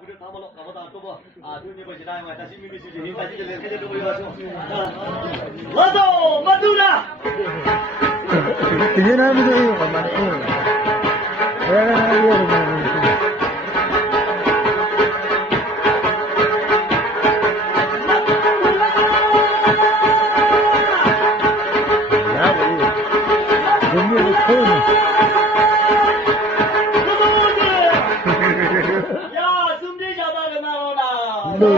cứ được tháo một lọ cả một tàn cơ bộ đương nhiên vậy chỉ đây mà ta chỉ mình chỉ hình ta chỉ liền cái được bây giờ chứ bắt đầu bắt đầu ra 그게 나는 게 많고 내가 나는 야 준비 잘하네 나로나 무슨